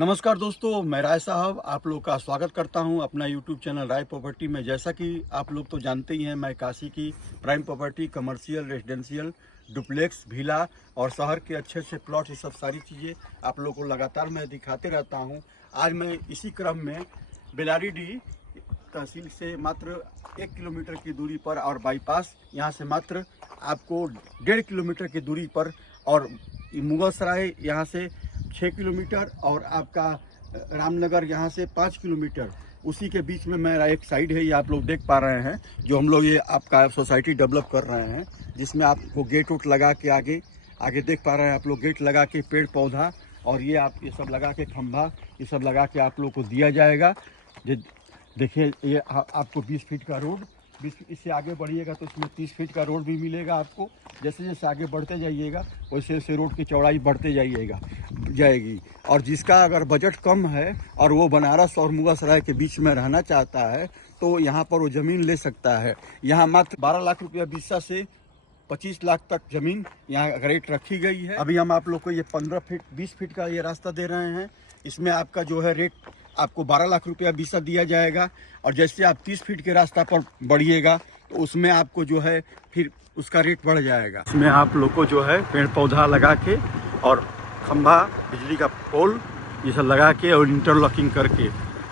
नमस्कार दोस्तों, मैं राय साहब आप लोग का स्वागत करता हूं अपना यूट्यूब चैनल राय प्रॉपर्टी में। जैसा कि आप लोग तो जानते ही हैं, मैं काशी की prime property, commercial, residential, duplex, villa और शहर के अच्छे अच्छे प्लॉट, ये सब सारी चीज़ें आप लोग को लगातार मैं दिखाते रहता हूं। आज मैं इसी क्रम में बेलारीडीह तहसील से मात्र 1 किलोमीटर की दूरी पर और बाईपास यहाँ से मात्र आपको 1.5 किलोमीटर की दूरी पर, और मुगलसराय यहाँ से 6 किलोमीटर और आपका रामनगर यहाँ से 5 किलोमीटर, उसी के बीच में मेरा एक साइड है, ये आप लोग देख पा रहे हैं। जो हम लोग ये आपका सोसाइटी डेवलप कर रहे हैं, जिसमें आपको गेट उट लगा के आगे देख पा रहे हैं आप लोग, गेट लगा के पेड़ पौधा और ये आप ये सब लगा के खंभा, ये सब लगा के आप लोग को दिया जाएगा। देखिए ये आपको 20 फीट का रोड, 20 इससे आगे बढ़िएगा तो इसमें 30 फीट का रोड भी मिलेगा आपको। जैसे जैसे आगे बढ़ते जाइएगा वैसे वैसे रोड की चौड़ाई बढ़ते जाएगी। और जिसका अगर बजट कम है और वो बनारस और मुगलसराय के बीच में रहना चाहता है तो यहाँ पर वो ज़मीन ले सकता है। यहाँ मात्र 12 लाख रुपया बीसा से 25 लाख तक ज़मीन यहाँ रेट रखी गई है। अभी हम आप लोग को ये 15 फीट 20 फीट का ये रास्ता दे रहे हैं। इसमें आपका जो है रेट आपको 12 लाख रुपया बीसा दिया जाएगा। और जैसे आप 30 फीट के रास्ता पर बढ़िएगा तो उसमें आपको जो है फिर उसका रेट बढ़ जाएगा। इसमें आप लोग को जो है पेड़ पौधा लगा के और खंभा, बिजली का पोल, ये सब लगा के और इंटरलॉकिंग करके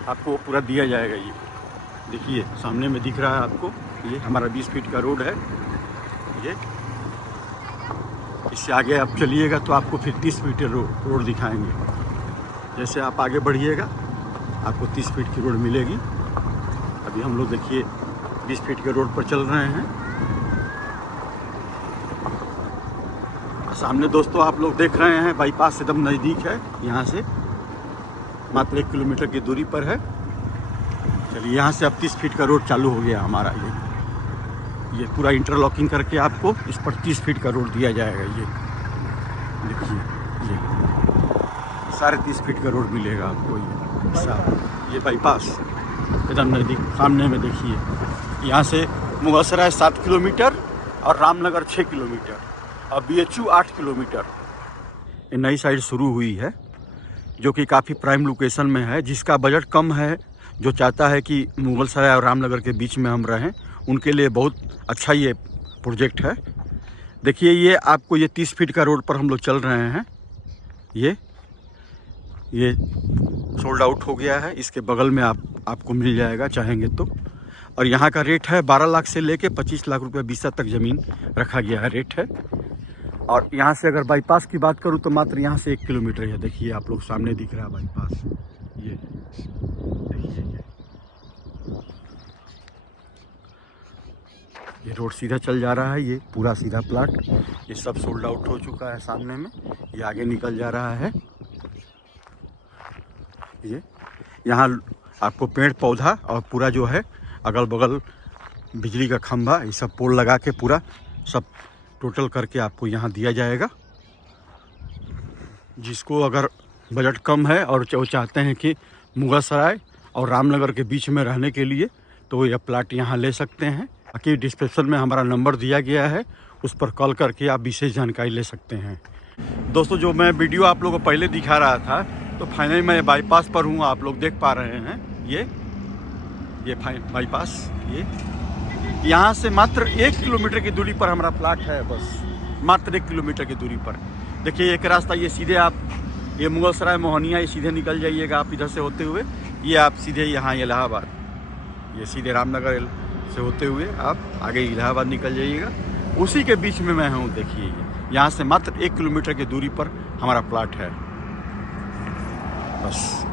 आपको पूरा दिया जाएगा। ये देखिए सामने में दिख रहा है आपको, ये हमारा 20 फीट का रोड है। ये इससे आगे आप चलिएगा तो आपको फिर 30 फीट रोड दिखाएंगे। जैसे आप आगे बढ़िएगा आपको 30 फीट की रोड मिलेगी। अभी हम लोग देखिए 20 फीट के रोड पर चल रहे हैं। सामने दोस्तों आप लोग देख रहे हैं बाईपास एकदम नज़दीक है, यहाँ से मात्र 1 किलोमीटर की दूरी पर है। चलिए यहाँ से अब 30 फीट का रोड चालू हो गया हमारा। ये पूरा इंटरलॉकिंग करके आपको इस पर 30 फीट का रोड दिया जाएगा। ये देखिए ये साढ़े 30 फीट का रोड मिलेगा आपको। ये बाईपास एकदम नज़दीक सामने में देखिए। यहाँ से मुगलसराय 7 किलोमीटर और रामनगर 6 किलोमीटर और BHU 8 किलोमीटर। ये नई साइड शुरू हुई है जो कि काफ़ी प्राइम लोकेशन में है। जिसका बजट कम है, जो चाहता है कि मुगलसराय और रामनगर के बीच में हम रहें, उनके लिए बहुत अच्छा ये प्रोजेक्ट है। देखिए ये आपको ये 30 फीट का रोड पर हम लोग चल रहे हैं। ये सोल्ड आउट हो गया है। इसके बगल में आपको मिल जाएगा चाहेंगे तो। और यहाँ का रेट है 12 लाख से लेके 25 लाख रुपया बीसा तक ज़मीन रखा गया है, रेट है। और यहाँ से अगर बाईपास की बात करूँ तो मात्र यहाँ से 1 किलोमीटर है। देखिए आप लोग सामने दिख रहा है बाईपास, ये देखिए ये रोड सीधा चल जा रहा है। ये पूरा सीधा प्लाट, ये सब सोल्ड आउट हो चुका है। सामने में ये आगे निकल जा रहा है। ये यहाँ आपको पेड़ पौधा और पूरा जो है अगल बगल बिजली का खंभा, ये सब पोल लगा के पूरा सब टोटल करके आपको यहाँ दिया जाएगा। जिसको अगर बजट कम है और वो चाहते हैं कि मुगलसराय और रामनगर के बीच में रहने के लिए, तो यह प्लाट यहाँ ले सकते हैं। बाकी डिस्क्रिप्शन में हमारा नंबर दिया गया है, उस पर कॉल करके आप विशेष जानकारी ले सकते हैं। दोस्तों जो मैं वीडियो आप लोगों को पहले दिखा रहा था, तो फाइनली मैं बाईपास पर हूँ। आप लोग देख पा रहे हैं ये बाईपास। ये यहाँ से मात्र 1 किलोमीटर की दूरी पर हमारा प्लाट है, बस मात्र 1 किलोमीटर की दूरी पर। देखिए एक रास्ता ये सीधे आप ये मुगलसराय मोहनिया ये सीधे निकल जाइएगा आप इधर से होते हुए। ये आप सीधे यहाँ इलाहाबाद, ये सीधे रामनगर से होते हुए आप आगे इलाहाबाद निकल जाइएगा। उसी के बीच में मैं हूँ। देखिए यहाँ से मात्र 1 किलोमीटर की दूरी पर हमारा प्लाट है, बस।